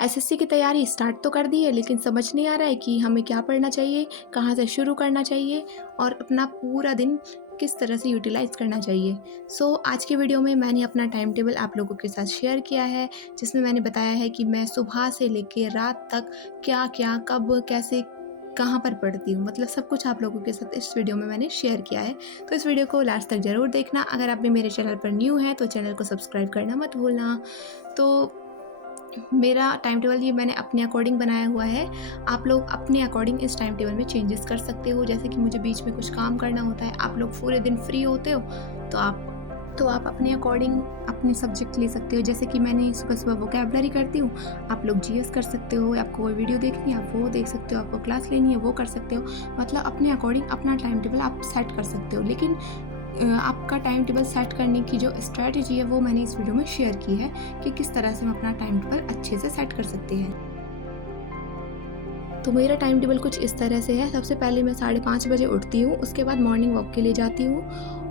SSC की तैयारी start तो कर दी है, लेकिन समझ नहीं आ रहा है कि हमें क्या पढ़ना चाहिए, कहाँ से शुरू करना चाहिए और अपना पूरा दिन किस तरह से यूटिलाइज़ करना चाहिए। आज की वीडियो में मैंने अपना टाइम टेबल आप लोगों के साथ शेयर किया है, जिसमें मैंने बताया है कि मैं सुबह से लेके रात तक क्या-क्या, कब, कैसे, कहाँ पर पढ़ती हूँ। मतलब सब कुछ आप लोगों के साथ इस वीडियो में मैंने शेयर किया है। तो इस वीडियो को लास्ट तक ज़रूर देखना। अगर आप भी मेरे चैनल पर न्यू हैं, तो चैनल को सब्सक्राइब करना मत भूलना। तो मेरा टाइम टेबल ये मैंने अपने अकॉर्डिंग बनाया हुआ है। आप लोग अपने अकॉर्डिंग इस टाइम टेबल में चेंजेस कर सकते हो। जैसे कि मुझे बीच में कुछ काम करना होता है, आप लोग पूरे दिन फ्री होते हो, तो आप अपने अकॉर्डिंग अपने सब्जेक्ट ले सकते हो। जैसे कि मैंने सुबह-सुबह वोकैब्युलरी करती हूँ, आप लोग जीएस कर सकते हो, आपको कोई वीडियो देखनी है आप वो देख सकते हो, आपको क्लास लेनी है वो कर सकते हो। मतलब अपने अकॉर्डिंग अपना टाइम टेबल आप सेट कर सकते हो। लेकिन आपका टाइम टेबल सेट करने की जो स्ट्रैटेजी है वो मैंने इस वीडियो में शेयर की है कि किस तरह से हम अपना टाइम टेबल अच्छे से सेट कर सकते हैं। तो मेरा टाइम टेबल कुछ इस तरह से है। सबसे पहले मैं 5:30 बजे उठती हूँ, उसके बाद मॉर्निंग वॉक के लिए जाती हूँ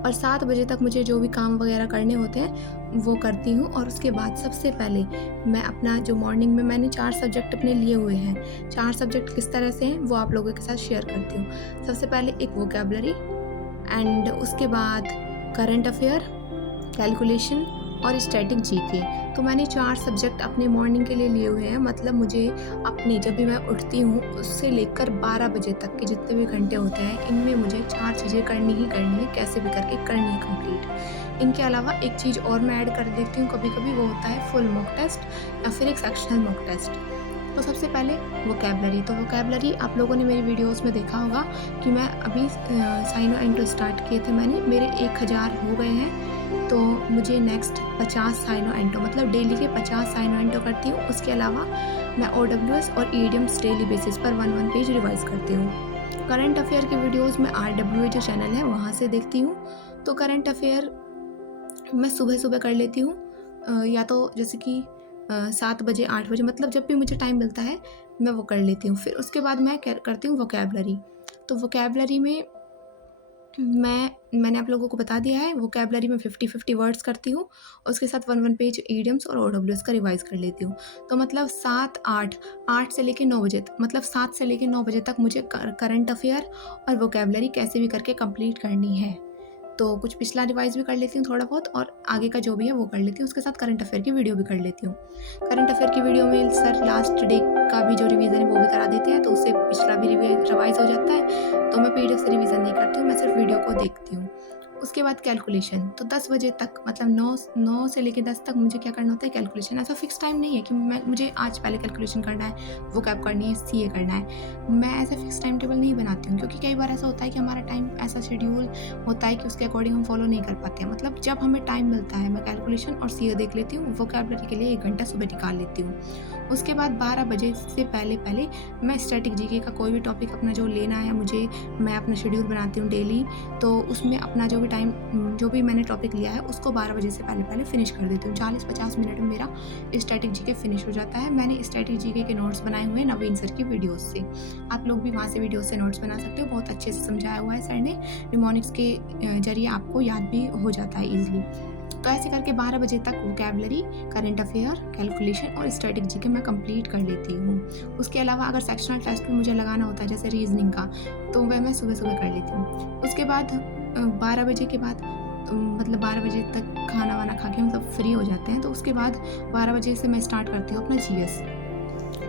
और 7 बजे तक मुझे जो भी काम वगैरह करने होते हैं वो करती हूँ। और उसके बाद सबसे पहले मैं अपना जो मॉर्निंग में मैंने 4 सब्जेक्ट अपने लिए हुए हैं, 4 सब्जेक्ट किस तरह से हैं वो आप लोगों के साथ शेयर करती हूँ। सबसे पहले एक वोकैब्युलरी, एंड उसके बाद करंट अफेयर, कैलकुलेशन और स्टैटिक जीके। तो मैंने 4 सब्जेक्ट अपने मॉर्निंग के लिए लिए हुए हैं। मतलब मुझे अपने जब भी मैं उठती हूँ उससे लेकर 12 बजे तक के जितने भी घंटे होते हैं, इनमें मुझे 4 चीज़ें करनी ही करनी है, कैसे भी करके करनी है कंप्लीट। इनके अलावा एक चीज़ और मैं ऐड कर देती हूँ कभी-कभी, वो होता है फुल मॉक टेस्ट या फिर एक सेक्शनल मॉक टेस्ट। तो सबसे पहले वोकैब्युलरी। तो वोकैब्युलरी आप लोगों ने मेरी वीडियोज़ में देखा होगा कि मैं अभी साइनो एंटो स्टार्ट किए थे मैंने, मेरे 1000 हो गए हैं। तो मुझे नेक्स्ट 50 साइनो एंटो, मतलब डेली के 50 साइनो एंटो करती हूँ। उसके अलावा मैं ओडब्ल्यूएस और ईडियम्स डेली बेसिस पर 1-1 पेज रिवाइज़ करती हूँ। करंट अफेयर की वीडियोज़ मैं आरडब्ल्यूए जो चैनल है वहाँ से देखती हूँ। तो करंट अफेयर मैं सुबह-सुबह कर लेती हूँ, या तो जैसे कि 7 बजे 8 बजे, मतलब जब भी मुझे टाइम मिलता है मैं वो कर लेती हूँ। फिर उसके बाद मैं करती हूँ वोकैब्युलरी। तो वोकैब्युलरी में मैंने आप लोगों को बता दिया है, वोकैब्युलरी में 50-50 वर्ड्स करती हूँ, उसके साथ 1-1 पेज ईडियम्स और ओडब्ल्यूएस का रिवाइज़ कर लेती हूँ। तो मतलब 7-8, 8 से लेके 9 बजे तक, मतलब 7 से लेके 9 बजे तक मुझे करंट अफेयर और वोकैब्युलरी कैसे भी करके कंप्लीट करनी है। तो कुछ पिछला रिवाइज़ भी कर लेती हूँ थोड़ा बहुत, और आगे का जो भी है वो कर लेती हूँ। उसके साथ करंट अफेयर की वीडियो भी कर लेती हूँ। करंट अफेयर की वीडियो में सर लास्ट डे का भी जो रिवीजन है वो भी करा देते हैं, तो उससे पिछला भी रिवाइज़ हो जाता है। तो मैं पीडीएफ से रिवीजन नहीं करती हूँ, मैं सिर्फ वीडियो को देखती हूँ। उसके बाद कैलकुलेशन, तो 10 बजे तक, मतलब 9 से लेके 10 तक मुझे क्या करना होता है, कैलकुलेशन। ऐसा फिक्स टाइम नहीं है कि मुझे आज पहले कैलकुलेशन करना है, वोकैब करनी है, सीए करना है। मैं ऐसा फिक्स टाइम टेबल नहीं बनाती हूँ, क्योंकि कई बार ऐसा होता है कि हमारा टाइम ऐसा शेड्यूल होता है कि उसके अकॉर्डिंग हम फॉलो नहीं कर पाते हैं। मतलब जब हमें टाइम मिलता है मैं कैलकुलेशन और सीए देख लेती हूँ, वोकैब्युलरी के लिए 1 घंटा सुबह निकाल लेती हूँ। उसके बाद 12 बजे से पहले मैं स्टैटिक जीके का कोई भी टॉपिक अपना जो लेना है मुझे, मैं अपना शेड्यूल बनाती हूँ डेली। तो उसमें अपना जो भी टाइम, जो भी मैंने टॉपिक लिया है उसको 12 बजे से पहले फिनिश कर देती हूँ। 40-50 मिनट में मेरा स्टैटिक जीके फिनिश हो जाता है। मैंने स्टैटिक जीके के नोट्स बनाए हुए हैं नवीन सर की वीडियोज़ से। आप लोग भी वहाँ से वीडियो से नोट्स बना सकते हो, बहुत अच्छे से समझाया हुआ है सर ने। निमोनिक्स के ज़रिए आपको याद भी हो जाता है ईज़िली। तो ऐसे करके 12 बजे तक वोकैब्युलरी, करंट अफेयर, कैलकुलेशन और स्टैटिक जीके मैं कंप्लीट कर लेती हूँ। उसके अलावा अगर सेक्शनल टेस्ट भी मुझे लगाना होता है जैसे रीज़निंग का, तो वह मैं सुबह-सुबह कर लेती हूँ। उसके बाद 12 बजे के बाद, मतलब 12 बजे तक खाना-वाना खा के हम सब फ्री हो जाते हैं, तो उसके बाद 12 बजे से मैं स्टार्ट करती हूँ अपना जीएस।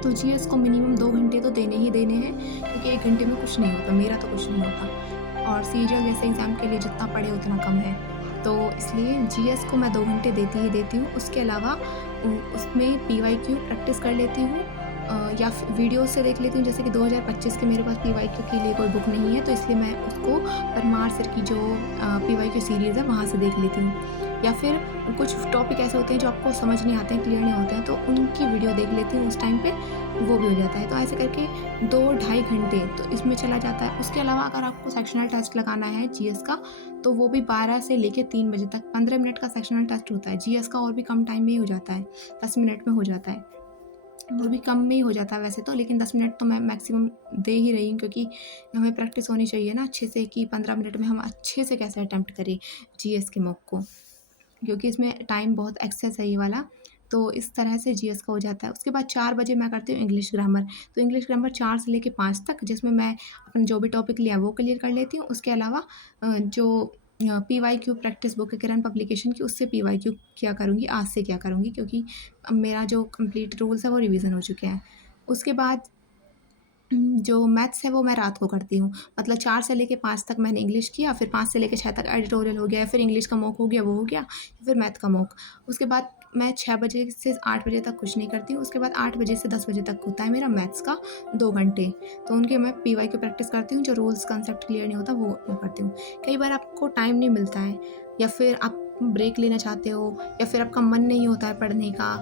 तो जीएस को मिनिमम 2 घंटे तो देने ही देने हैं, क्योंकि 1 घंटे में कुछ नहीं होता, मेरा तो कुछ नहीं होता। और सीजीएल जैसे एग्ज़ाम के लिए जितना पढ़े उतना कम है। तो इसलिए जीएस को मैं 2 घंटे देती ही देती हूँ। उसके अलावा उसमें पीवाईक्यू प्रैक्टिस कर लेती हूँ, या फिर वीडियो से देख लेती हूँ। जैसे कि 2025 के मेरे पास पीवाईक्यू के लिए कोई बुक नहीं है, तो इसलिए मैं उसको परमार सर की जो पीवाईक्यू सीरीज़ है वहाँ से देख लेती हूँ। या फिर कुछ टॉपिक ऐसे होते हैं जो आपको समझ नहीं आते हैं, क्लियर नहीं होते हैं, तो उनकी वीडियो देख लेती हूँ उस टाइम पे, वो भी हो जाता है। तो ऐसे करके 2 ढाई घंटे तो इसमें चला जाता है। उसके अलावा अगर आपको सेक्शनल टेस्ट लगाना है जीएस का, तो वो भी 12 से लेके 3 बजे तक 15 मिनट का सेक्शनल टेस्ट होता है। जीएस का और भी कम टाइम में ही हो जाता है, 10 मिनट में हो जाता है। वो भी कम में ही हो जाता है वैसे तो, लेकिन 10 मिनट तो मैं मैक्सिमम दे ही रही हूँ, क्योंकि हमें प्रैक्टिस होनी चाहिए ना अच्छे से, कि 15 मिनट में हम अच्छे से कैसे अटेम्प्ट करें जीएस के मॉक को, क्योंकि इसमें टाइम बहुत एक्सेस है ये वाला। तो इस तरह से जीएस का हो जाता है। उसके बाद 4 बजे मैं करती हूँ इंग्लिश ग्रामर। तो इंग्लिश ग्रामर 4 से लेके 5 तक, जिसमें मैं अपना जो भी टॉपिक लिया है वो क्लियर कर लेती हूँ। उसके अलावा जो पीवाईक्यू प्रैक्टिस बुक है किरण पब्लिकेशन की, उससे पीवाईक्यू क्या करूँगी, आज से क्या करूँगी, क्योंकि अब मेरा जो कंप्लीट रूल्स है वो रिवीजन हो चुके हैं। उसके बाद जो मैथ्स है वो मैं रात को करती हूँ। मतलब 4 से लेके 5 तक मैंने इंग्लिश किया, फिर 5 से लेके 6 तक एडिटोरियल हो गया, फिर इंग्लिश का मॉक हो गया, वो हो गया, फिर मैथ का मॉक। उसके बाद मैं 6 बजे से 8 बजे तक कुछ नहीं करती हूँ। उसके बाद 8 बजे से 10 बजे तक होता है मेरा मैथ्स का 2 घंटे। तो उनके मैं पीवाईक्यू प्रैक्टिस करती हूँ, जो रूल्स कांसेप्ट क्लियर नहीं होता वो करती हूँ। कई बार आपको टाइम नहीं मिलता है, या फिर आप ब्रेक लेना चाहते हो, या फिर आपका मन नहीं होता है पढ़ने का,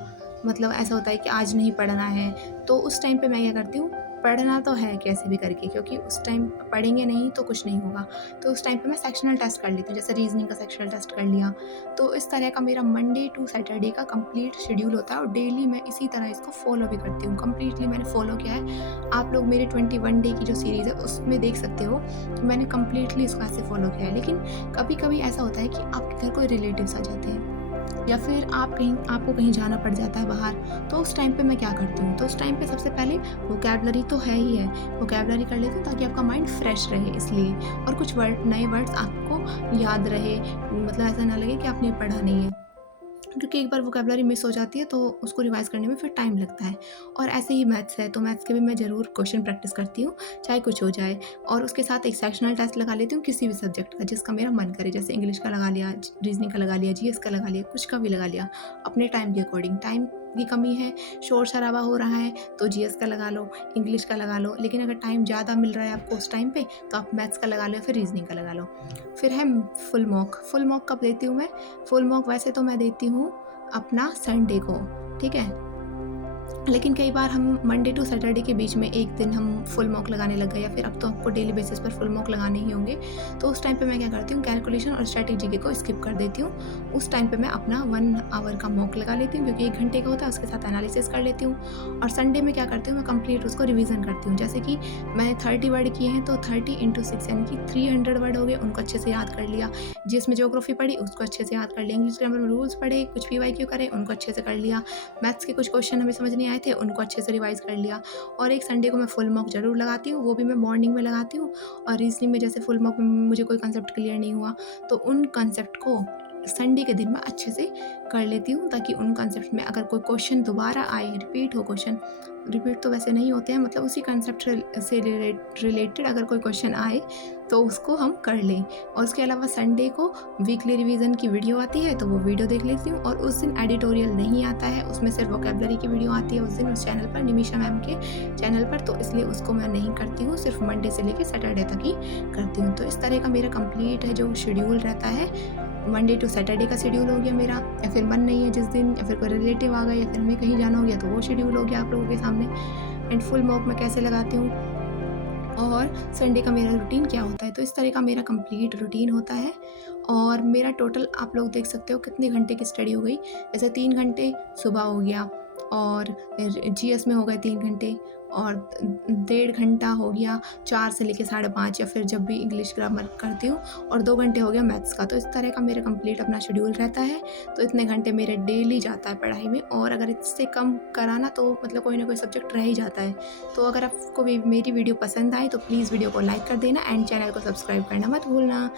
मतलब ऐसा होता है कि आज नहीं पढ़ना है, तो उस टाइम पे मैं क्या करती हूँ, पढ़ना तो है कैसे भी करके, क्योंकि उस टाइम पढ़ेंगे नहीं तो कुछ नहीं होगा। तो उस टाइम पे मैं सेक्शनल टेस्ट कर लेती हूँ, जैसे रीजनिंग का सेक्शनल टेस्ट कर लिया। तो इस तरह का मेरा मंडे टू सैटरडे का कंप्लीट शेड्यूल होता है, और डेली मैं इसी तरह इसको फॉलो भी करती हूँ। कंप्लीटली मैंने फॉलो किया है। आप लोग मेरे 21 डे की जो सीरीज़ है उसमें देख सकते हो कि मैंने कंप्लीटली इसको ऐसे फॉलो किया है। लेकिन कभी कभी ऐसा होता है कि आपके घर कोई रिलेटिव्स आ जाते हैं, या फिर आपको कहीं जाना पड़ जाता है बाहर, तो उस टाइम पे मैं क्या करती हूँ, तो उस टाइम पे सबसे पहले वोकैबलरी तो है ही है, वोकैबलरी कर लेती हूँ ताकि आपका माइंड फ्रेश रहे इसलिए, और कुछ नए वर्ड्स आपको याद रहे, मतलब ऐसा ना लगे कि आपने पढ़ा नहीं है, क्योंकि एक बार वोकैबलरी मिस हो जाती है तो उसको रिवाइज़ करने में फिर टाइम लगता है। और ऐसे ही मैथ्स है, तो मैथ्स के भी मैं ज़रूर क्वेश्चन प्रैक्टिस करती हूँ, चाहे कुछ हो जाए। और उसके साथ एक सेक्शनल टेस्ट लगा लेती हूँ किसी भी सब्जेक्ट का जिसका मेरा मन करे, जैसे इंग्लिश का लगा लिया, रीजनिंग का लगा लिया, जीएस का लगा लिया, कुछ का भी लगा लिया, अपने टाइम के अकॉर्डिंग। टाइम की कमी है, शोर शराबा हो रहा है, तो जीएस का लगा लो, इंग्लिश का लगा लो, लेकिन अगर टाइम ज़्यादा मिल रहा है आपको उस टाइम पे, तो आप मैथ्स का लगा लो या फिर रीजनिंग का लगा लो। फिर है फुल मॉक। फुल मॉक कब देती हूँ मैं? फुल मॉक वैसे तो मैं देती हूँ अपना संडे को, ठीक है? लेकिन कई बार हम मंडे टू सैटरडे के बीच में एक दिन हम फुल मॉक लगाने लग गए, या फिर अब तो आपको डेली बेसिस पर फुल मॉक लगाने ही होंगे, तो उस टाइम पे मैं क्या करती हूँ, कैलकुलेशन और स्टैटिक जीके को स्किप कर देती हूँ। उस टाइम पे मैं अपना 1 आवर का मॉक लगा लेती हूँ, क्योंकि 1 घंटे का होता है, उसके साथ एनालिसिस कर लेती हूँ। और संडे में क्या करती हूँ, मैं कंप्लीट उसको रिवीजन करती हूँ। जैसे कि मैंने 30 वर्ड किए हैं, तो 30 × 6 यानी कि 300 वर्ड हो गए, उनको अच्छे से याद कर लिया। जिसमें ज्योग्राफी पढ़ी उसको अच्छे से याद कर लिया, इंग्लिश ग्रामर में रूल्स पढ़े, कुछ पीवाईक्यू करे, उनको अच्छे से कर लिया, मैथ्स के कुछ क्वेश्चन हमें समझ नहीं आए थे, उनको अच्छे से रिवाइज़ कर लिया। और एक संडे को मैं फुल मॉक ज़रूर लगाती हूँ, वो भी मैं मॉर्निंग में लगाती हूँ। और रीज़निंग में जैसे फुल मॉक में मुझे कोई कंसेप्ट क्लियर नहीं हुआ, तो उन कंसेप्ट को संडे के दिन मैं अच्छे से कर लेती हूँ, ताकि उन कंसेप्ट में अगर कोई क्वेश्चन दोबारा आए, रिपीट हो क्वेश्चन, रिपीट तो वैसे नहीं होते हैं, मतलब उसी कंसेप्ट से रिलेटेड अगर कोई क्वेश्चन आए तो उसको हम कर लें। और उसके अलावा संडे को वीकली रिवीजन की वीडियो आती है, तो वो वीडियो देख लेती हूँ। और उस दिन एडिटोरियल नहीं आता है, उसमें सिर्फ वोकैबलरी की वीडियो आती है उस दिन उस चैनल पर, निमिषा मैम के चैनल पर, तो इसलिए उसको मैं नहीं करती हूँ, सिर्फ मंडे से लेकर सैटरडे तक ही करती हूँ। तो इस तरह का मेरा कंप्लीट है जो शेड्यूल रहता है। मंडे टू सैटरडे का शेड्यूल हो गया मेरा, या फिर मन नहीं है जिस दिन, या फिर कोई रिलेटिव आ गया, या फिर हमें कहीं जाना हो गया, तो वो शेड्यूल हो गया आप लोगों के सामने। एंड फुल मॉक मैं कैसे लगाती हूँ, और संडे का मेरा रूटीन क्या होता है, तो इस तरह का मेरा कंप्लीट रूटीन होता है। और मेरा टोटल आप लोग देख सकते हो कितने घंटे की स्टडी हो गई। जैसे 3 घंटे सुबह हो गया, और जीएस में हो गए 3 घंटे, और 1.5 घंटा हो गया 4 से लेके 5:30, या फिर जब भी इंग्लिश ग्रामर करती हूँ, और 2 घंटे हो गया मैथ्स का। तो इस तरह का मेरा कंप्लीट अपना शेड्यूल रहता है। तो इतने घंटे मेरे डेली जाता है पढ़ाई में, और अगर इससे कम कराना तो मतलब कोई ना कोई सब्जेक्ट रह ही जाता है। तो अगर आपको मेरी वीडियो पसंद आए तो प्लीज़ वीडियो को लाइक कर देना, एंड चैनल को सब्सक्राइब करना मत भूलना।